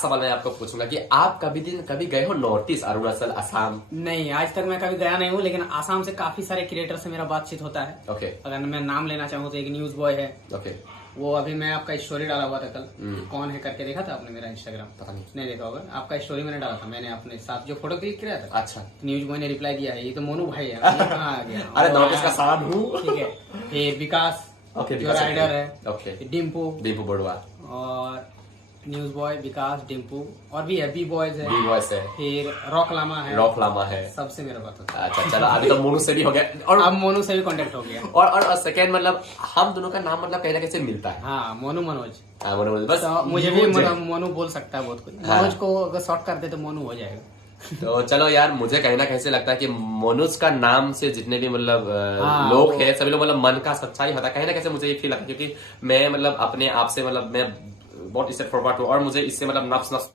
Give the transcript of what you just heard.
सवाल मैं आपको पूछूंगा कि आप कभी गए हो नॉर्थ ईस्ट, अरुणाचल, असम? नहीं, आज तक मैं कभी गया नहीं हूँ, लेकिन आसाम से काफी सारे क्रिएटर से मेरा बातचीत होता है। ओके अगर मैं नाम लेना चाहूँ तो एक न्यूज बॉय है, ओके। वो अभी मैं आपका स्टोरी डाला हुआ था कल, कौन है करके देखा था आपने मेरा इंस्टाग्राम? पता नहीं देखा होगा। आपका स्टोरी मैंने डाला था, मैंने अपने साथ जो फोटो क्लिक किया था। अच्छा। न्यूज बॉय ने रिप्लाई किया है, ये तो मोनू भाई है। ये कहाँ आ गया? अरे नॉर्थ ईस्ट का शान हूँ। ठीक है। फिर विकास ओके, जो विकास राइडर है, ओके। डिम्पू बड़ुआ और न्यूज बॉय, विकास, डिम्पू और भी है, बी बॉयज है, बी बॉयज है, फिर रॉक लामा है, सबसे मेरा बात होता है। अच्छा चलो, अभी तो मोनू से भी हो गया और अब मोनू से भी कांटेक्ट हो गया। और सेकेंड मतलब हम दोनों का नाम मतलब कहीं ना कहीं से मिलता है। हाँ, मोनू मनोज। हाँ, मनोज बस। तो मुझे भी मतलब मोनू बोल सकता है बहुत कुछ। हाँ। मनोज को अगर शॉर्ट कर दे तो मोनू हो जाएगा। तो चलो यार, मुझे कहीं ना कहीं से लगता है कि मोनुज का नाम से जितने भी मतलब हाँ, लोग हैं, सभी लोग मतलब मन का सच्चाई होता है। कहीं ना कहीं से मुझे ये फील आता है, क्योंकि मैं मतलब अपने आप से मतलब मैं बहुत इससे फॉरवर्ड हूँ और मुझे इससे मतलब नफ्स